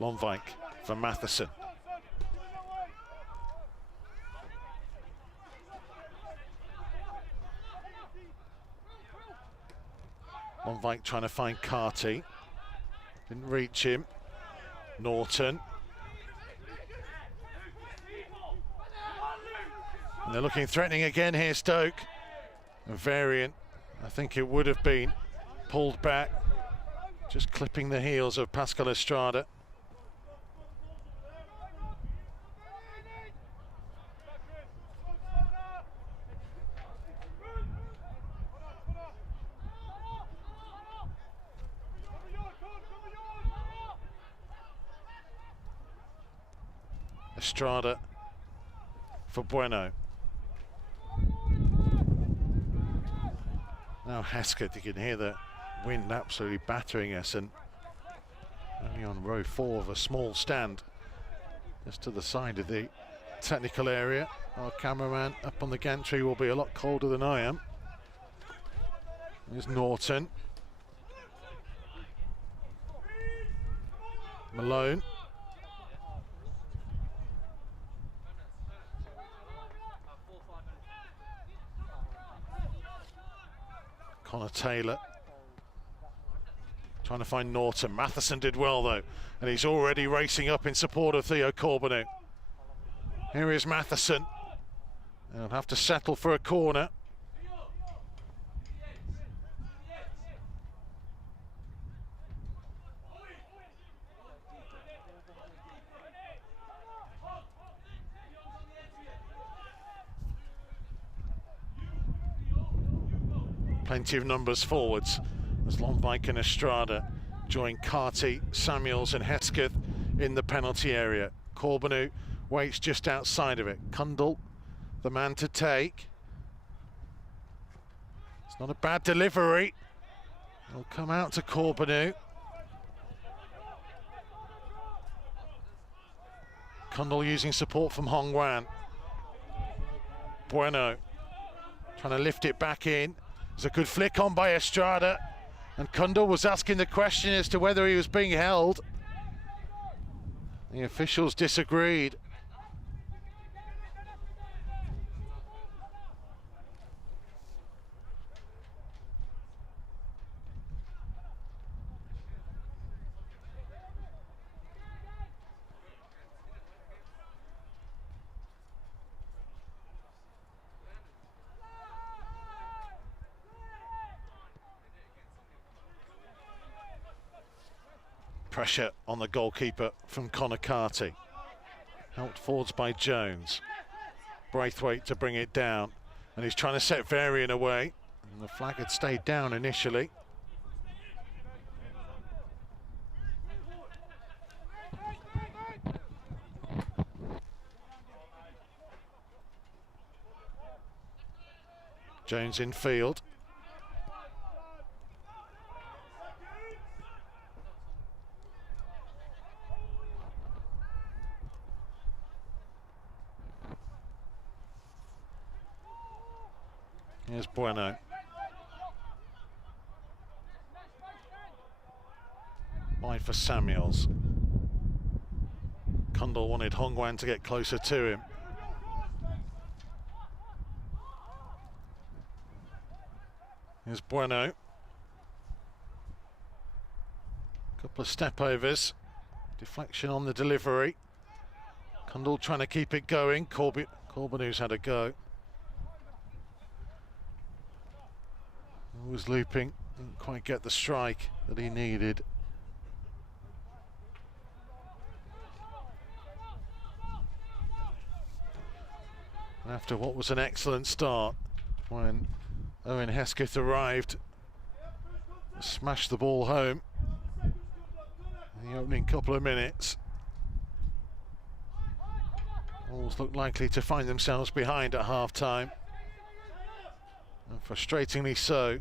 Lonvijk for Matheson. Lonvijk trying to find Carty. Didn't reach him. Norton. And they're looking threatening again here, Stoke. A variant, I think it would have been pulled back. Just clipping the heels of Pascal Estrada. Estrada for Bueno. Now Hesketh, you can hear the wind absolutely battering us, and only on row 4 of a small stand just to the side of the technical area. Our cameraman up on the gantry will be a lot colder than I am. There's Norton. Malone. Connor Taylor trying to find Norton. Matheson did well though, and he's already racing up in support of Theo Corbeanu. Here is Matheson. They'll have to settle for a corner. Plenty of numbers forwards as Lonvijk and Estrada join Carty, Samuels and Hesketh in the penalty area. Corbeanu waits just outside of it. Kundal, the man to take. It's not a bad delivery. It'll come out to Corbeanu. Kundal using support from Hong Wan. Bueno trying to lift it back in. It's a good flick on by Estrada, and Kundal was asking the question as to whether he was being held. The officials disagreed. Pressure on the goalkeeper from Connor Carty. Helped forwards by Jones. Braithwaite to bring it down. And he's trying to set Varian away. And the flag had stayed down initially. Jones in field. Here's Bueno. Wide for Samuels. Kundal wanted Hong Wan to get closer to him. Here's Bueno. Couple of step overs. Deflection on the delivery. Kundal trying to keep it going. Corbeanu's had a go. Was looping, didn't quite get the strike that he needed. And after what was an excellent start, when Owen Hesketh arrived, smashed the ball home in the opening couple of minutes. Wolves looked likely to find themselves behind at half-time. And frustratingly so.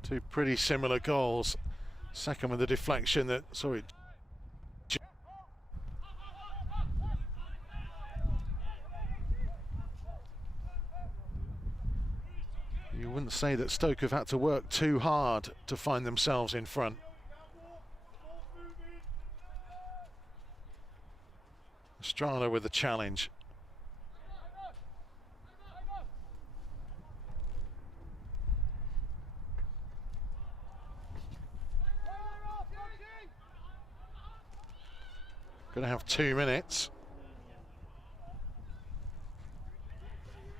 Two pretty similar goals. Second with the deflection that saw it. You wouldn't say that Stoke have had to work too hard to find themselves in front. Estrada with the challenge. Going to have 2 minutes.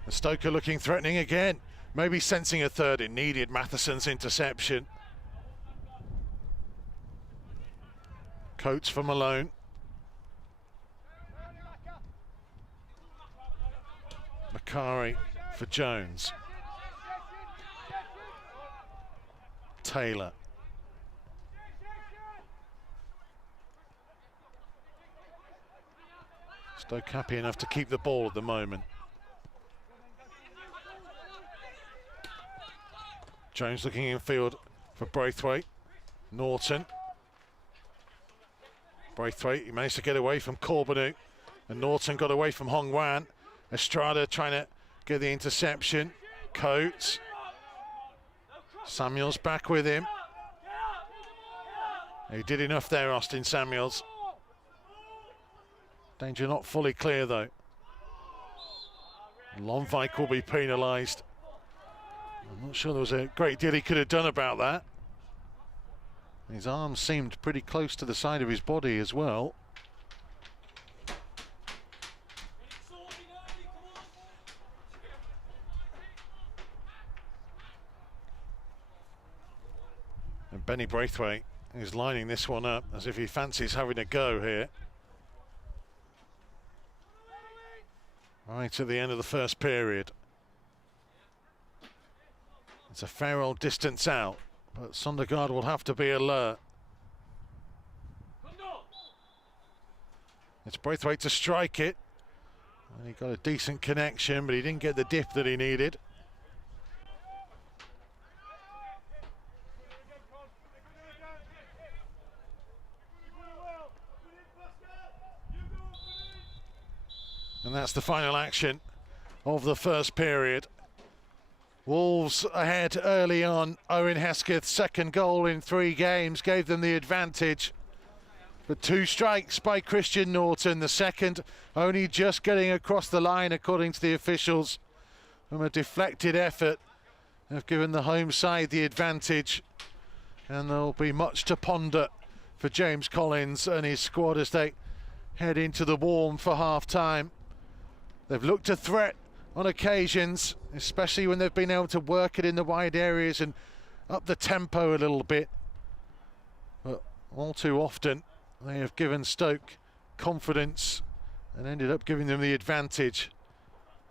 The Stoke are looking threatening again. Maybe sensing a third. It needed Matheson's interception. Coates for Malone. Macari for Jones. Taylor. Stoke happy enough to keep the ball at the moment. Jones looking infield for Braithwaite. Norton. Braithwaite, he managed to get away from Corbanu, and Norton got away from Hong Wan. Estrada trying to get the interception. Coates. Samuels back with him. He did enough there, Austin Samuels. Danger not fully clear though. Lonvike will be penalised. I'm not sure there was a great deal he could have done about that. His arm seemed pretty close to the side of his body as well. And Benny Braithwaite is lining this one up as if he fancies having a go here. Right at the end of the first period. It's a fair old distance out, but Sondergaard will have to be alert. It's Braithwaite to strike it. And he got a decent connection, but he didn't get the dip that he needed. And that's the final action of the first period. Wolves ahead early on. Owen Hesketh's second goal in 3 games gave them the advantage. But 2 strikes by Christian Norton, the second only just getting across the line according to the officials, from a deflected effort, have given the home side the advantage. And there'll be much to ponder for James Collins and his squad as they head into the warm for half-time. They've looked a threat on occasions, especially when they've been able to work it in the wide areas and up the tempo a little bit. But all too often they have given Stoke confidence and ended up giving them the advantage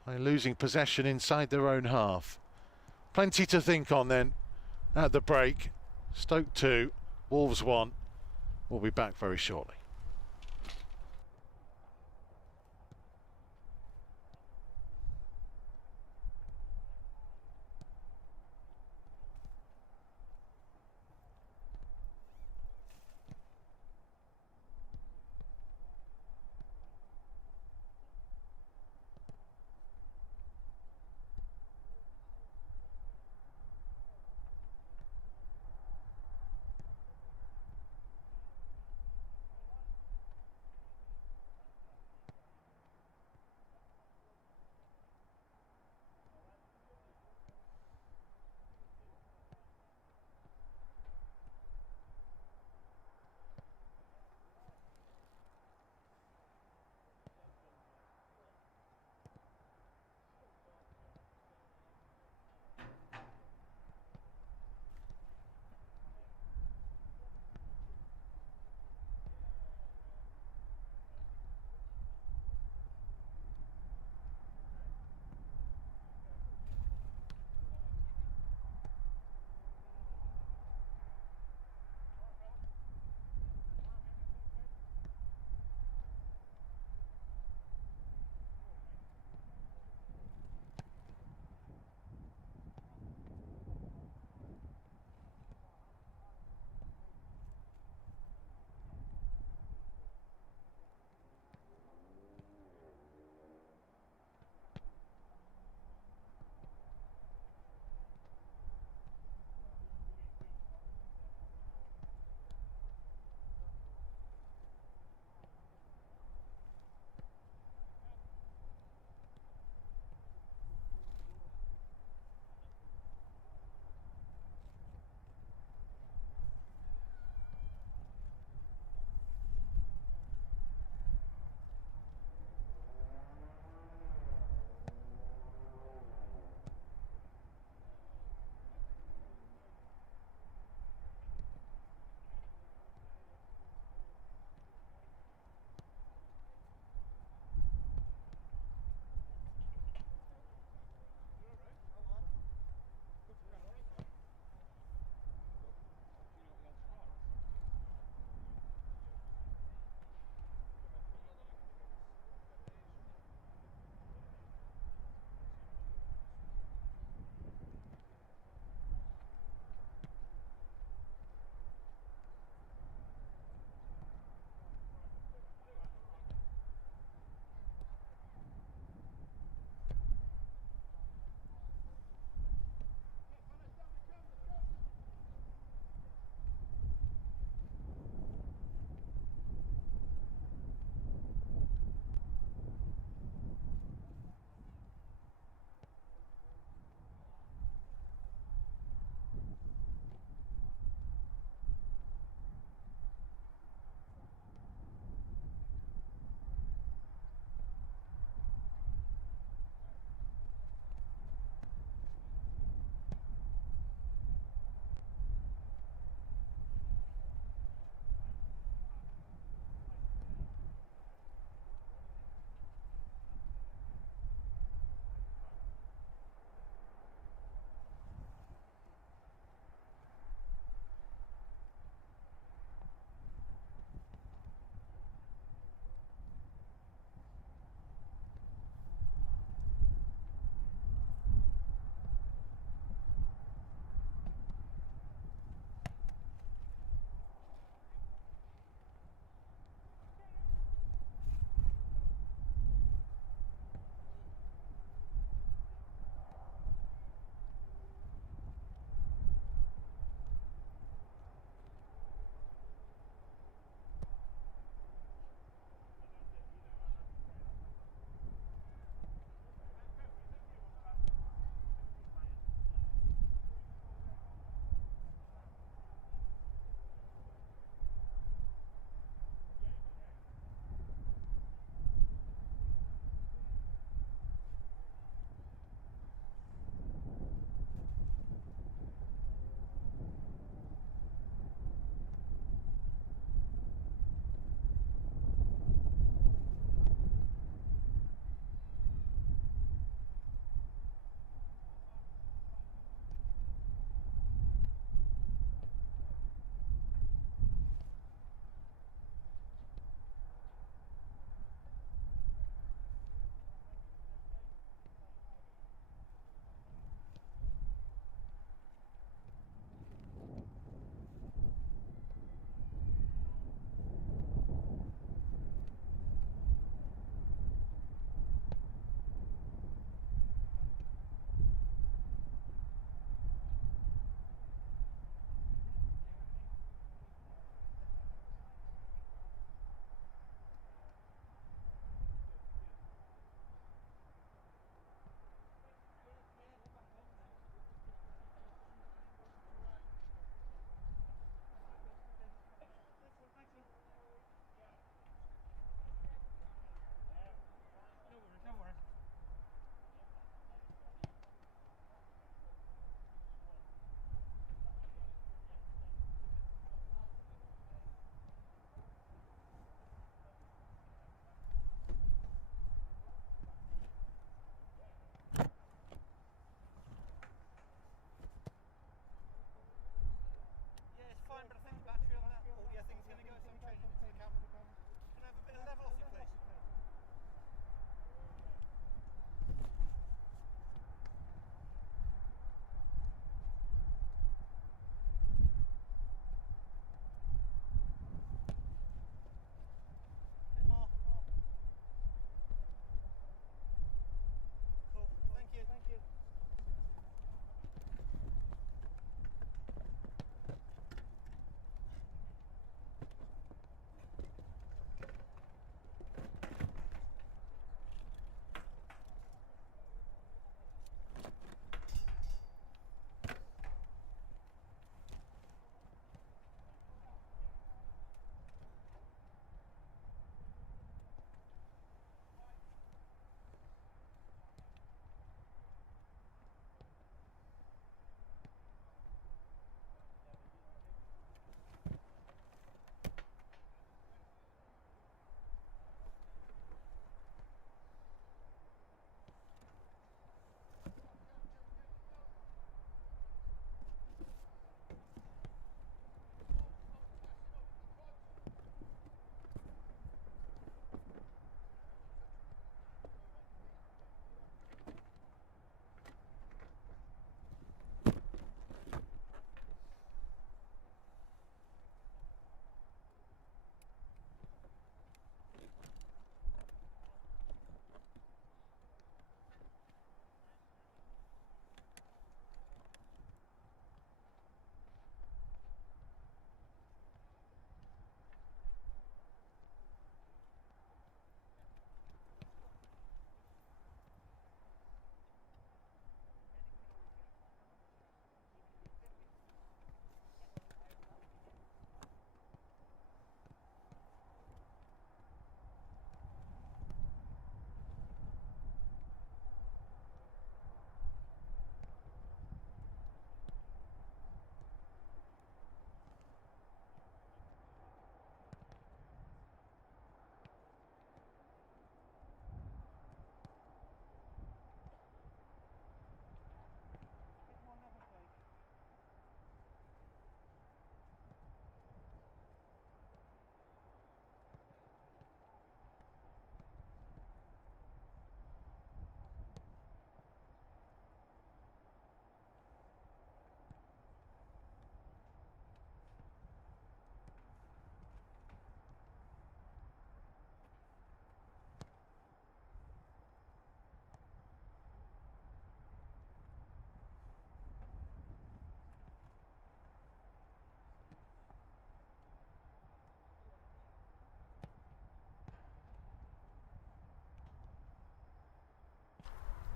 by losing possession inside their own half. Plenty to think on then at the break. Stoke 2, Wolves 1. We'll be back very shortly.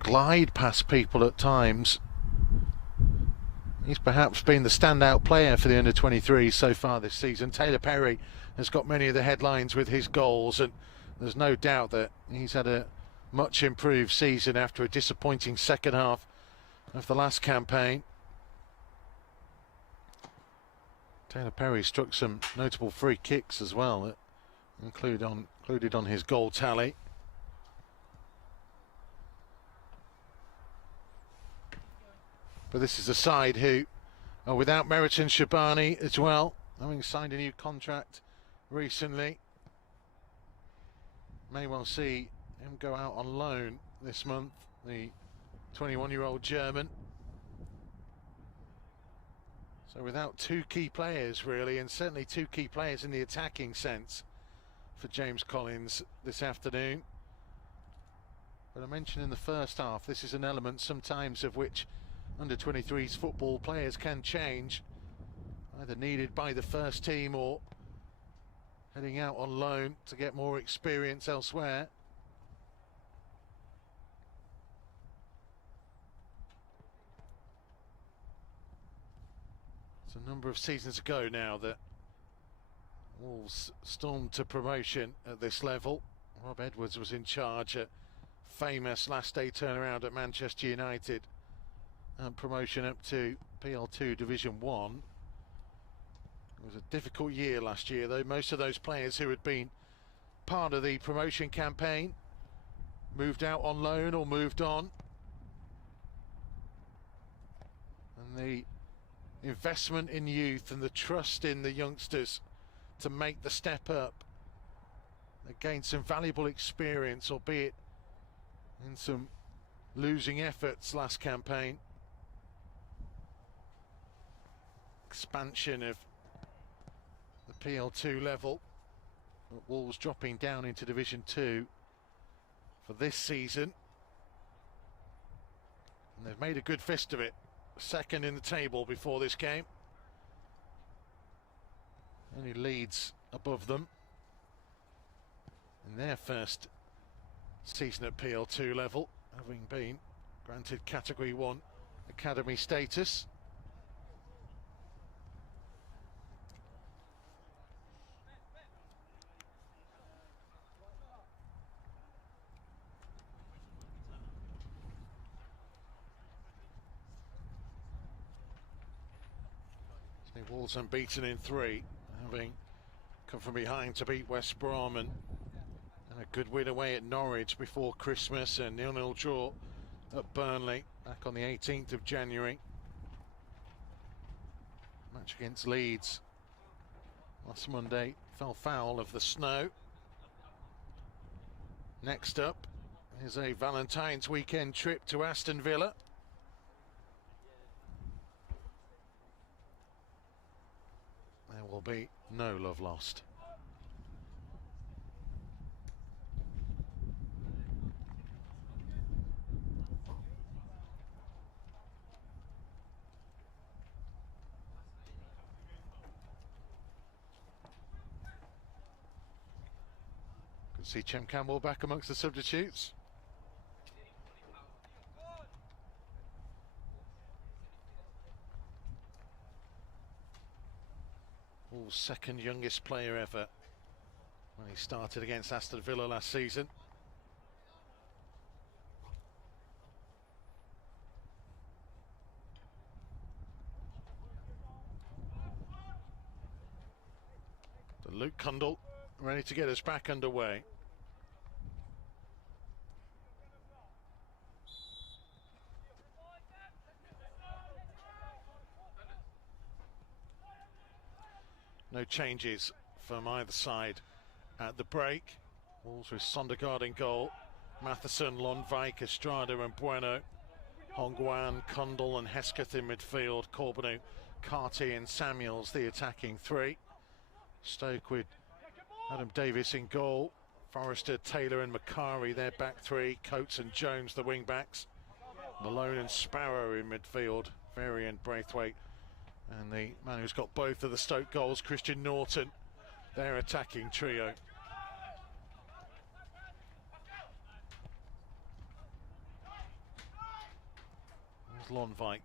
glide past people at times. He's perhaps been the standout player for the under-23s so far this season. Taylor Perry has got many of the headlines with his goals, and there's no doubt that he's had a much improved season after a disappointing second half of the last campaign. Taylor Perry struck some notable free kicks as well, included on his goal tally. But this is a side who are without Meriton Shabani as well, having signed a new contract recently. May well see him go out on loan this month, the 21-year-old German. So without two key players really, and certainly two key players in the attacking sense for James Collins this afternoon. But I mentioned in the first half, this is an element sometimes of which under-23s football players can change, either needed by the first team or heading out on loan to get more experience elsewhere. It's a number of seasons ago now that Wolves stormed to promotion at this level. Rob Edwards was in charge, a famous last day turnaround at Manchester United. Promotion up to PL2 Division 1. It was a difficult year last year though. Most of those players who had been part of the promotion campaign moved out on loan or moved on. And the investment in youth and the trust in the youngsters to make the step up, they gained some valuable experience, albeit in some losing efforts last campaign. Expansion of the PL2 level, Wolves dropping down into Division 2 for this season, and they've made a good fist of it, second in the table before this game. Only Leeds above them in their first season at PL2 level, having been granted Category 1 academy status. Wolves unbeaten in 3, having come from behind to beat West Brom and a good win away at Norwich before Christmas, and 0-0 draw at Burnley back on the 18th of January. Match against Leeds last Monday fell foul of the snow. Next up is a Valentine's weekend trip to Aston Villa. There will be no love lost. Can see Chem Campbell back amongst the substitutes. Wolves' second youngest player ever when he started against Aston Villa last season. So Luke Cundle ready to get us back underway. No changes from either side at the break. Wolves with Sondergaard in goal, Matheson, Lundvik, Estrada and Bueno, Hongwan, Cundle and Hesketh in midfield, Corbanu, Carty and Samuels the attacking 3. Stoke with Adam Davis in goal, Forrester, Taylor and Macari their back 3, Coates and Jones the wing backs, Malone and Sparrow in midfield, Varian, Braithwaite, and the man who's got both of the Stoke goals, Christian Norton, their attacking trio. There's Lonvik.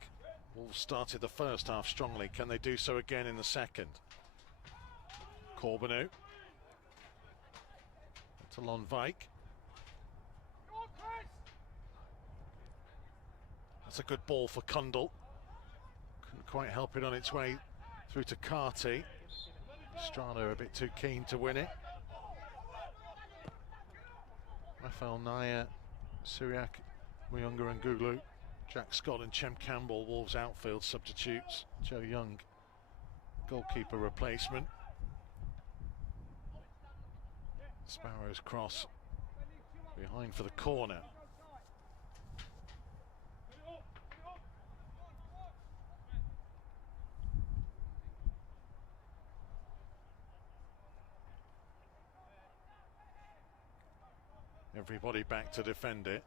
Wolves started the first half strongly. Can they do so again in the second? Corbeanu. To Lonvik. That's a good ball for Kundal. Couldn't quite help it on its way through to Carty. Strada a bit too keen to win it. Rafael Naya, Syriac, Muyunga and Guglu, Jack Scott and Chem Campbell, Wolves outfield substitutes. Joe Young, goalkeeper replacement. Sparrow's cross behind for the corner. Everybody back to defend it.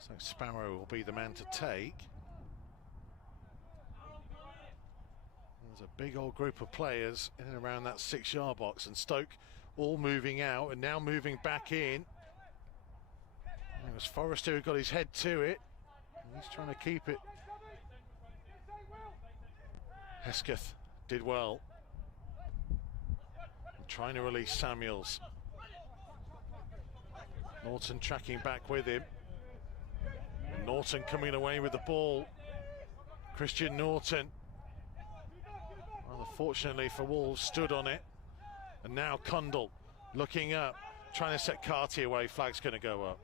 So Sparrow will be the man to take. There's a big old group of players in and around that 6-yard box, and Stoke all moving out and now moving back in. And it was Forrester who got his head to it. And he's trying to keep it. Hesketh did well. And trying to release Samuels. Norton tracking back with him. And Norton coming away with the ball. Christian Norton. Well, fortunately for Wolves, stood on it. And now Kundal looking up, trying to set Carty away. Flag's going to go up.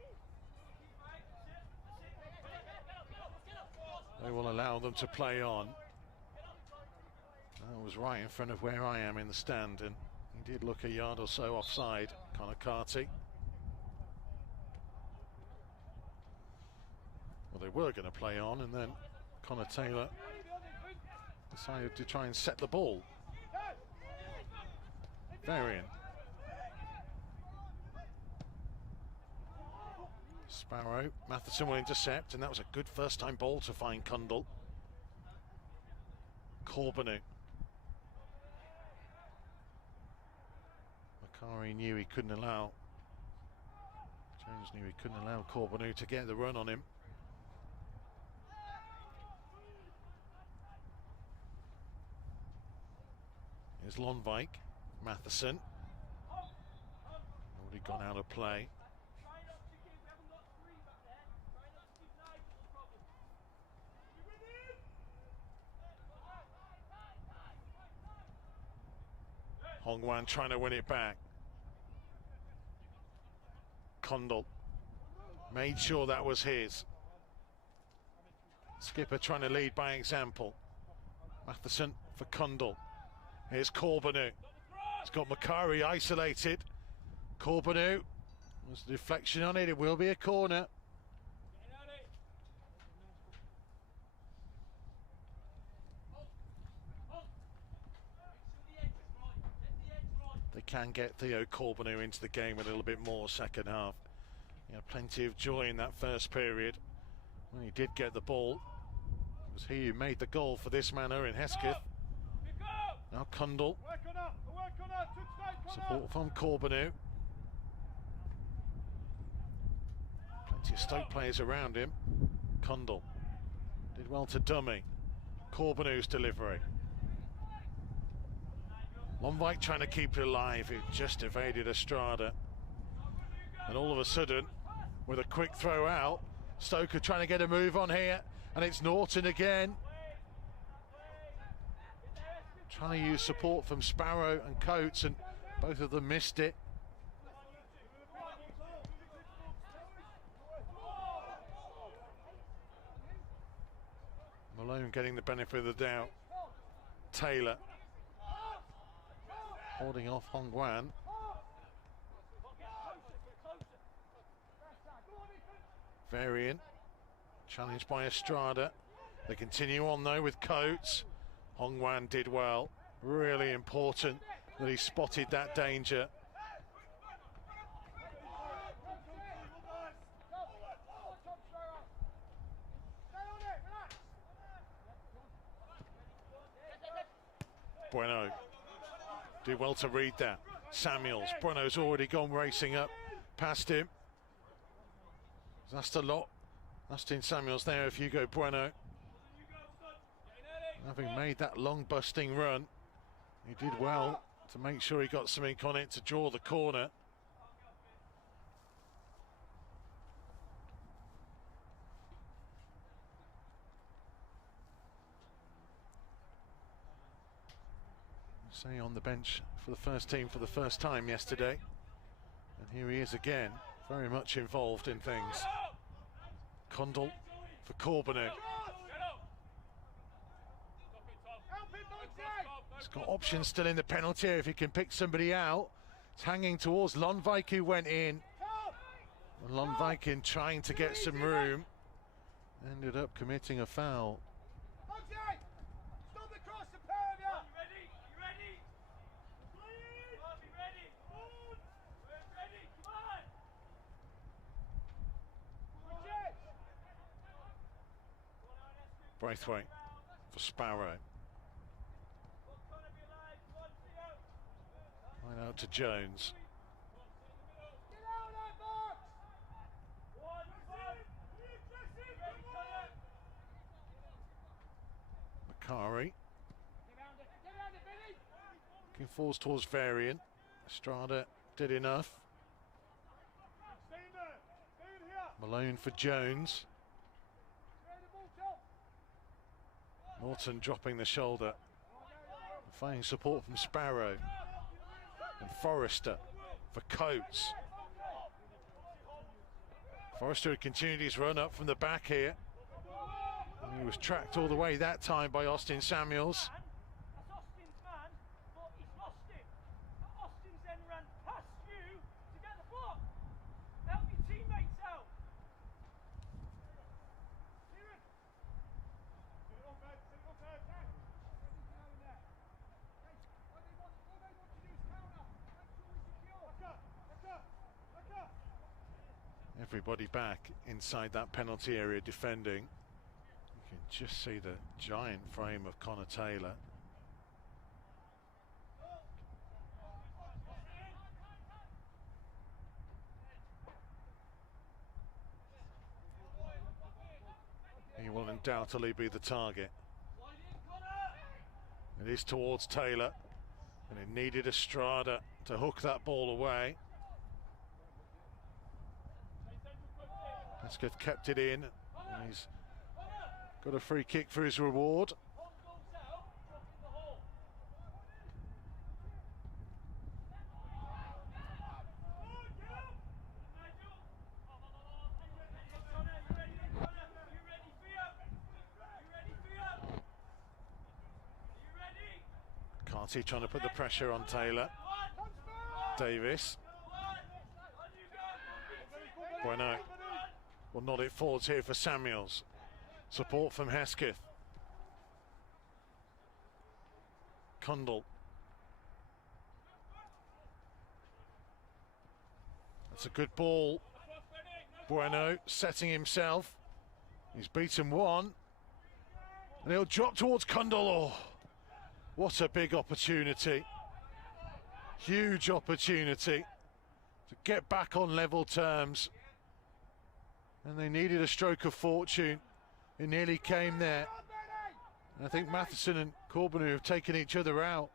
They will allow them to play on. That was right in front of where I am in the stand, and he did look a yard or so offside, Connor Carty. Well, they were going to play on, and then Connor Taylor decided to try and set the ball. Varian. Sparrow, Matheson will intercept, and that was a good first-time ball to find Kundal. Corbeanu. Macari knew he couldn't allow. Jones knew he couldn't allow Corbeanu to get the run on him. Here's Lonvik, Matheson. Already gone out of play. Hongwan trying to win it back. Kundal made sure that was his. Skipper trying to lead by example. Matheson for Kundal. Here's Corbeanu. He's got Macari isolated. Corbeanu. There's a deflection on it. It will be a corner. They can get Theo Corbeanu into the game a little bit more second half. He had plenty of joy in that first period. When he did get the ball, it was he who made the goal for this man, Owen Hesketh. Now Kundal. Support from Corbeanu. Plenty of Stoke players around him. Kundal did well to dummy. Corbeanu's delivery. Lonvik trying to keep it alive. He just evaded Estrada. And all of a sudden, with a quick throw out, Stoke are trying to get a move on here. And it's Norton again. Trying to use support from Sparrow and Coates, and both of them missed it. Malone getting the benefit of the doubt. Taylor holding off Hongwan. Varian challenged by Estrada. They continue on though with Coates. Hongwan did well. Really important that he spotted that danger. Bueno did well to read that. Samuels. Bruno's already gone racing up past him. That's a lot. Austin Samuels there if Hugo Bueno. Having made that long busting run, he did well to make sure he got something on it to draw the corner. Say on the bench for the first team for the first time yesterday, and here he is again, very much involved in things. Condell for Corbeanu. He's got options still in the penalty area if he can pick somebody out. It's hanging towards Lundvik, who went in. And Lundvik in trying to get some room, ended up committing a foul. Braithwaite for Sparrow. Right out to Jones. Macari. Looking forwards towards Varian. Estrada did enough. Malone for Jones. Norton dropping the shoulder, finding support from Sparrow, and Forrester for Coates. Forrester had continued his run up from the back here. And he was tracked all the way that time by Austin Samuels. Everybody back inside that penalty area defending. You can just see the giant frame of Connor Taylor. He will undoubtedly be the target. It is towards Taylor, and it needed Estrada to hook that ball away. Hesketh kept it in, and he's got a free kick for his reward. Carty trying to put the pressure on Taylor. Davis. Bueno. Will nod it forwards here for Samuels. Support from Hesketh. Condell. That's a good ball. Bueno setting himself. He's beaten one. And he'll drop towards Condell. Oh, what a big opportunity. Huge opportunity to get back on level terms. And they needed a stroke of fortune. It nearly came there. And I think Matheson and Corbeanu have taken each other out.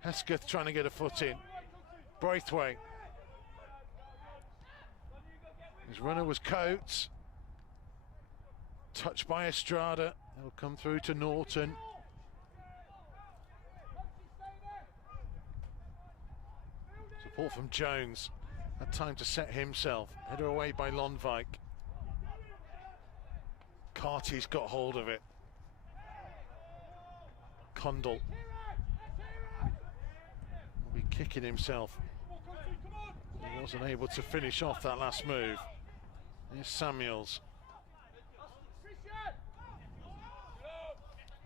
Hesketh trying to get a foot in. Braithwaite. His runner was Coates. Touched by Estrada. It'll come through to Norton. Support from Jones. Had time to set himself. Header away by Lundvik. Carty's got hold of it. Condell will be kicking himself. He wasn't able to finish off that last move. Here's Samuels.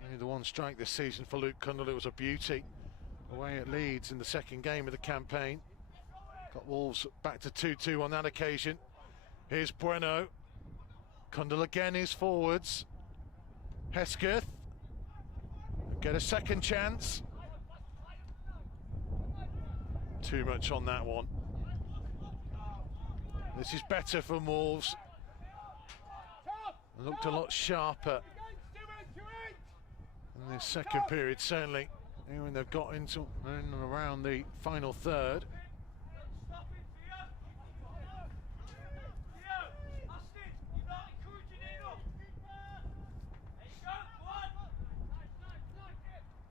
Only the one strike this season for Luke Condell. It was a beauty. Away at Leeds in the second game of the campaign. Got Wolves back to 2-2 on that occasion. Here's Bueno. Condell again is forwards. Hesketh. Get a second chance. too much on that one. This is better from Wolves. It looked a lot sharper in the second period, certainly when they've got into and around the final third.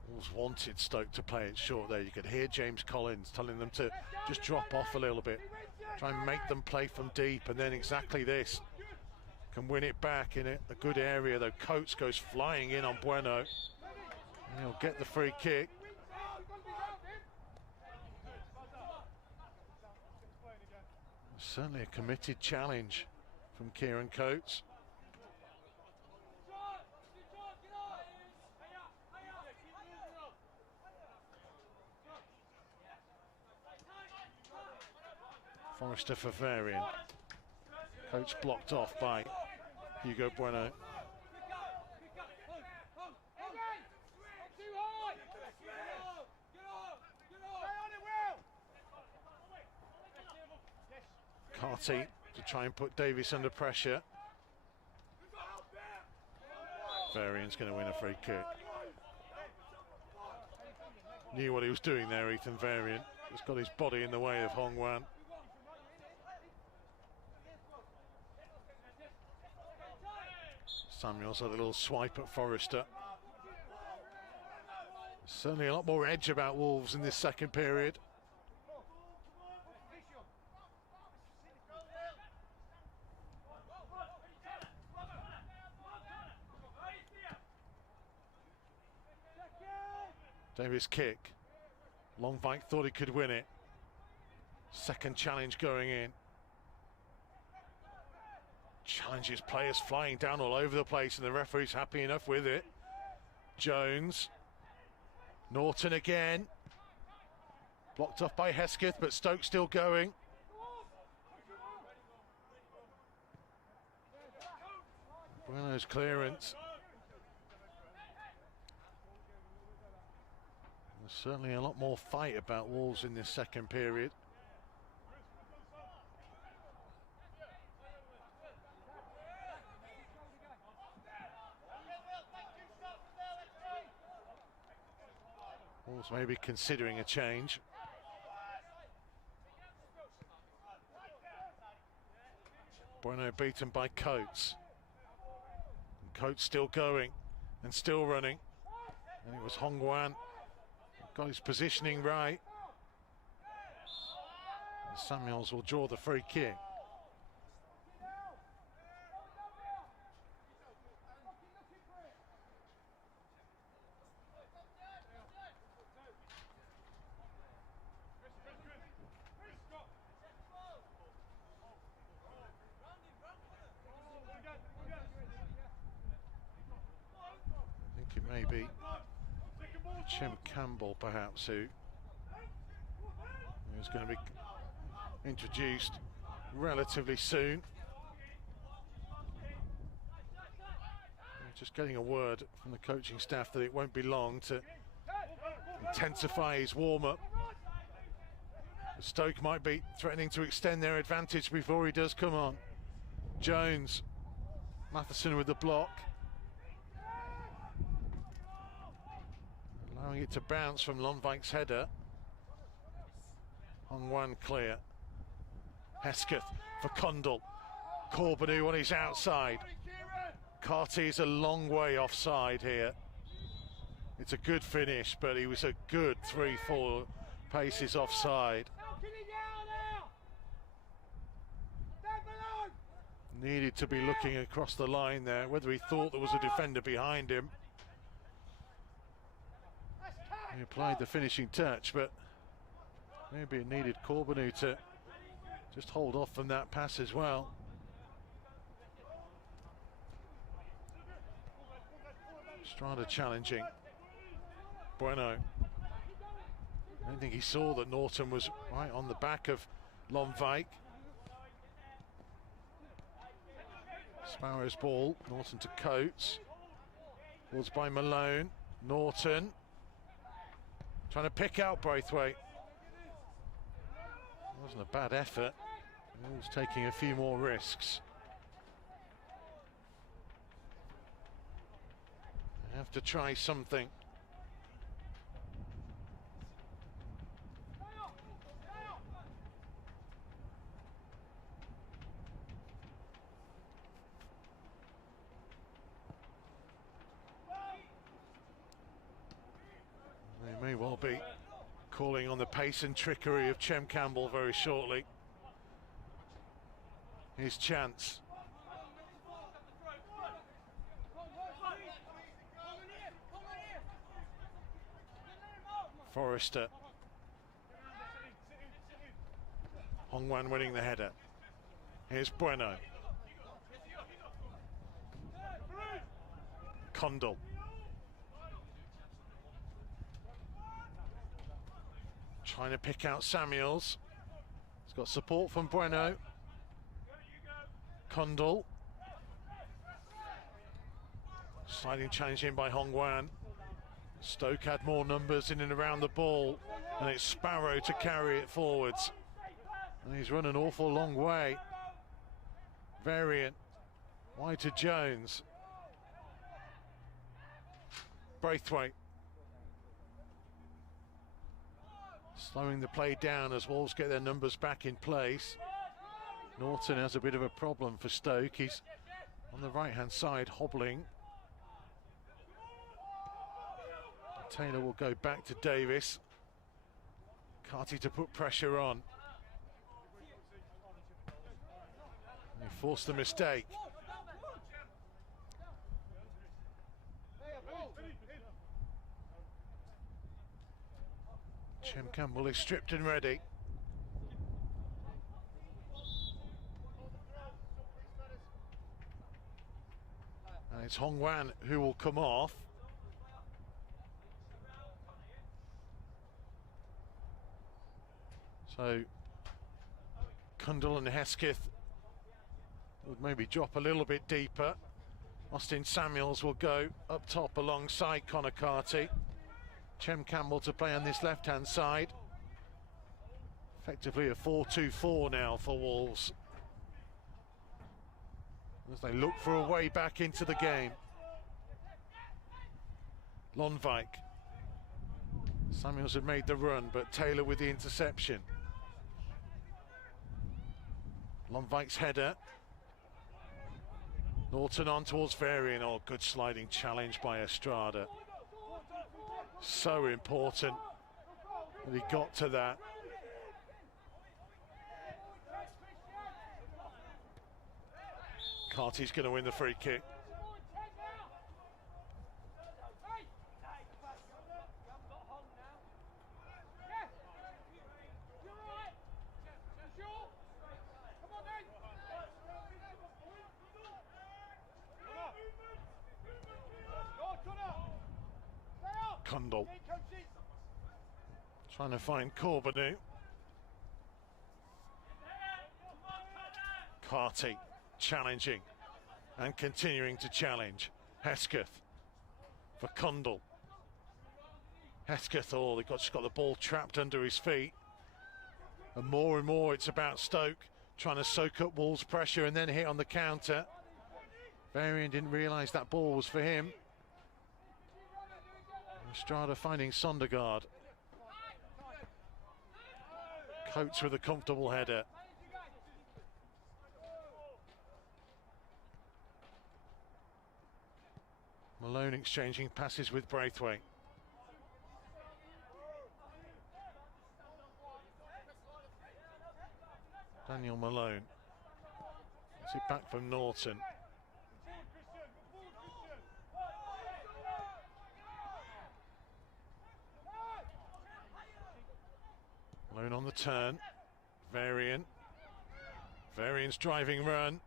Wolves wanted Stoke to play it short there. You could hear James Collins telling them to just drop off a little bit, try and make them play from deep, and then exactly this. Can win it back in a good area though. Coates goes flying in on Bueno, and he'll get the free kick. Certainly a committed challenge from Kieran Coates. Forrester for Varian. Coates blocked off by Hugo Bueno. Carty to try and put Davies under pressure. Varian's going to win a free kick. Knew what he was doing there, Ethan Varian. Just got his body in the way of Hong Wan. Samuels had a little swipe at Forrester. Certainly a lot more edge about Wolves in this second period. Davis' kick. Longvike thought he could win it. Second challenge going in. Challenges players flying down all over the place, and the referee's happy enough with it. Jones. Norton again. Blocked off by Hesketh, but Stoke still going. Bueno's clearance. There's certainly a lot more fight about Wolves in this second period. Wolves maybe considering a change. Bueno beaten by Coates. And Coates still going and still running. And it was Hong Wan. Got his positioning right. And Samuels will draw the free kick. I think it may be Chem Campbell, perhaps, who is going to be introduced relatively soon. Just getting a word from the coaching staff that it won't be long to intensify his warm-up. Stoke might be threatening to extend their advantage before he does come on. Jones, Matheson with the block. Allowing it to bounce from Longvike's header. Hong Wan clear. Hesketh for Condell. Corbeanu on his outside. Carty is a long way offside here. It's a good finish, but he was a good 3-4 paces offside. Needed to be looking across the line there, whether he thought there was a defender behind him. He applied the finishing touch, but maybe it needed Corbeanu to just hold off from that pass as well. Strada challenging. Bueno. I don't think he saw that Norton was right on the back of Longvike. Sparrow's ball. Norton to Coates. Ball's by Malone. Norton trying to pick out Braithwaite. Wasn't a bad effort. He was taking a few more risks. They have to try something. They may well be calling on the pace and trickery of Chem Campbell very shortly. His chance. Forrester. Hongwan winning the header. Here's Bueno. Condell. Trying to pick out Samuels. He's got support from Bueno. Condell. Sliding challenge in by Hongwan. Stoke had more numbers in and around the ball, and it's Sparrow to carry it forwards. And he's run an awful long way. Variant. Wide to Jones. Braithwaite. Slowing the play down as Wolves get their numbers back in place. Norton has a bit of a problem for Stoke. He's on the right-hand side, hobbling. Taylor will go back to Davis. Carty to put pressure on. He forced the mistake. Chem Campbell is stripped and ready. And it's Hongwan who will come off. So Condell and Hesketh would maybe drop a little bit deeper. Austin Samuels will go up top alongside Connor Carty. Chem Campbell to play on this left-hand side. Effectively a 4-2-4 now for Wolves, as they look for a way back into the game. Lonvik. Samuels had made the run, but Taylor with the interception. Lonvik's header. Norton on towards Varian. Oh, good sliding challenge by Estrada. So important that he got to that. Carty's going to win the free kick. Condell trying to find Corbeanu. Carty challenging and continuing to challenge. Hesketh for Condell. Hesketh, oh, they've just got the ball trapped under his feet. And more it's about Stoke trying to soak up Wolves' pressure and then hit on the counter. Varian didn't realise that ball was for him. Estrada finding Sondergaard. Coates with a comfortable header. Malone exchanging passes with Braithwaite. Daniel Malone. Gets it back from Norton. Malone on the turn. Varian. Varian's driving run.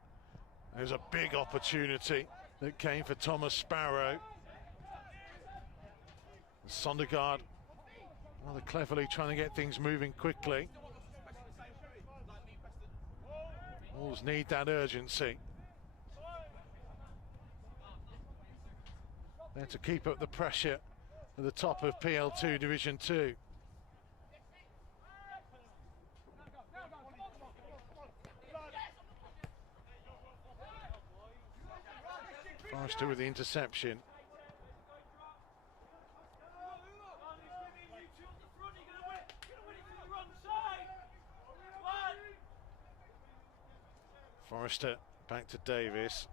There's a big opportunity that came for Thomas Sparrow. Sondergaard rather cleverly trying to get things moving quickly. Wolves need that urgency. There to keep up the pressure at the top of PL2 Division 2. Forrester with the interception. Forrester back to Davis.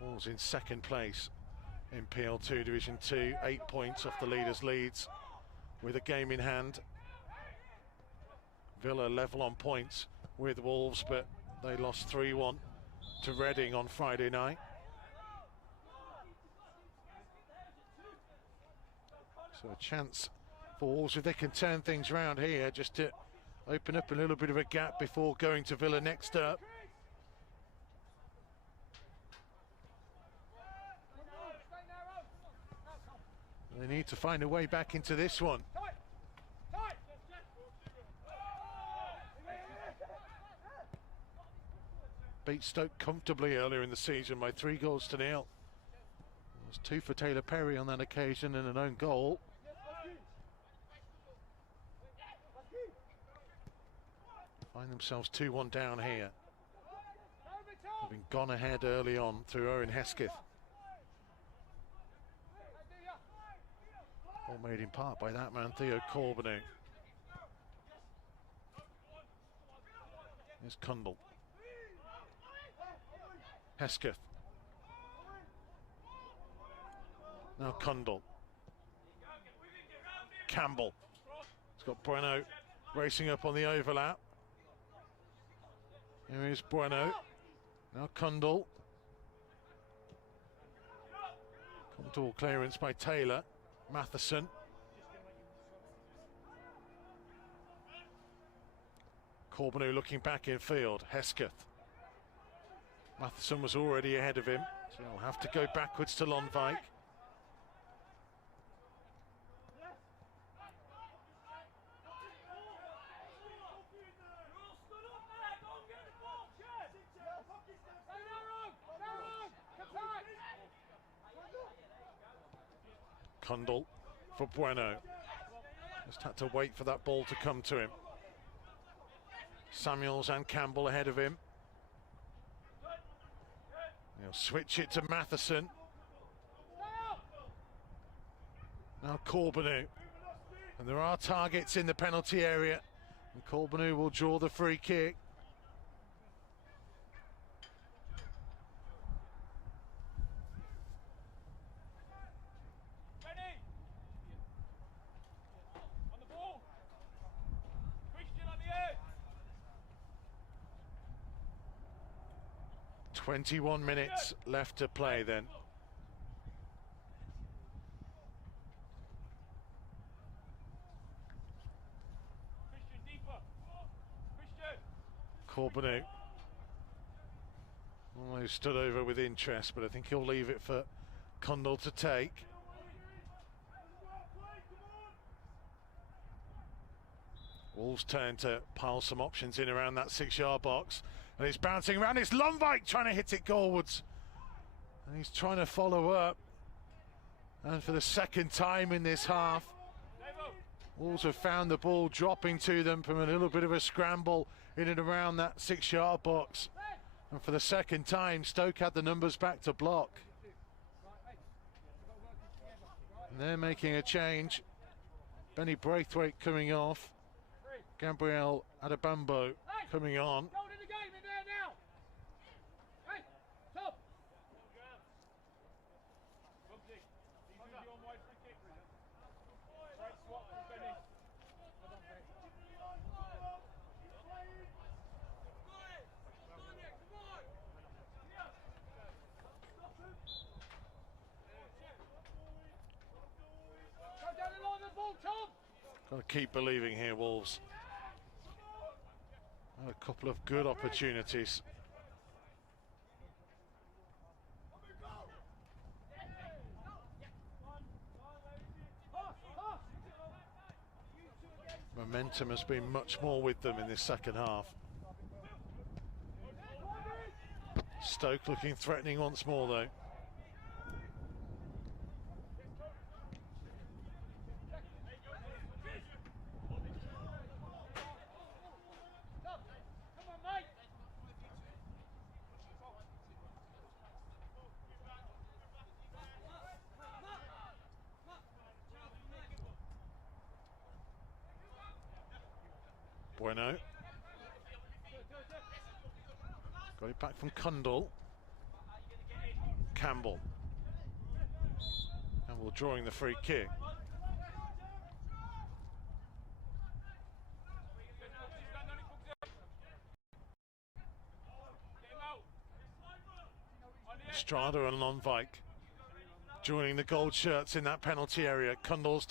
Wolves in second place in PL2 Division 2, 8 points off the leaders' leads with a game in hand. Villa level on points with Wolves, but they lost 3-1 to Reading on Friday night. So a chance for Wolves, if they can turn things around here, just to open up a little bit of a gap before going to Villa next up. They need to find a way back into this one. Beat Stoke comfortably earlier in the season by 3-0. It was 2 for Taylor Perry on that occasion and an own goal. Find themselves 2-1 down here, having gone ahead early on through Owen Hesketh. All made in part by that man, Theo Corbeanu. Here's Cundall. Hesketh. Now Cundall. Campbell. He's got Bueno racing up on the overlap. Here is Bueno. Now Cundall. Contour clearance by Taylor. Matheson. Corbeanu looking back in field. Hesketh. Matheson was already ahead of him, so he'll have to go backwards to Lundvik. Cundall for Bueno. Just had to wait for that ball to come to him. Samuels and Campbell ahead of him. He'll switch it to Matheson. Now Corbeanu. And there are targets in the penalty area. And Corbeanu will draw the free kick. Ready? On the ball. Christian on the edge. 21 minutes left to play then. Christian deeper. Christian. Corbeanu almost stood over with interest, but I think he'll leave it for Cundall to take. Wolves turn to pile some options in around that 6-yard box, and it's bouncing around. It's Lundvik trying to hit it goalwards, and he's trying to follow up. And for the second time in this half, Wolves have found the ball dropping to them from a little bit of a scramble in and around that 6-yard box. And for the second time, Stoke had the numbers back to block. And they're making a change. Benny Braithwaite coming off. Gabriel Adebambo coming on. Goal in the game in there now. Hey, top. Great swap from Benny. Go down the line of the ball, Tom. Got to keep believing here, Wolves. Had a couple of good opportunities. Momentum has been much more with them in this second half. Stoke looking threatening once more though. Bueno. Got it back from Kundal. Campbell. Campbell drawing the free kick. Strada and Lonvik joining the gold shirts in that penalty area. Kundal's